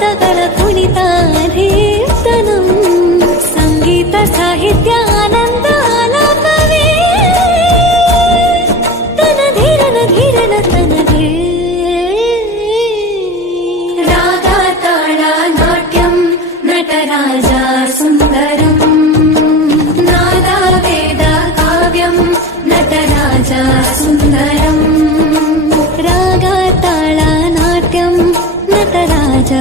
ಪದಗಳ ಕುಣಿತಾಧೀರ್ತನಂ ಸಂಗೀತ ಸಾಹಿತ್ಯ ಆನಂದ ಆಲಾಪವೇ ತನ ಧೀರನ ಧೀರನ ತನದೇ ರಾಗ ತಾಳ ನಾಟ್ಯಂ ನಟರಾಜ ಸುಂದರಂ ನಾದ ವೇದ ಕಾವ್ಯಂ ನಟರಾಜ ಸುಂದರಂ ರಾಗ ತಾಳ ನಾಟ್ಯಂ ನಟರಾಜ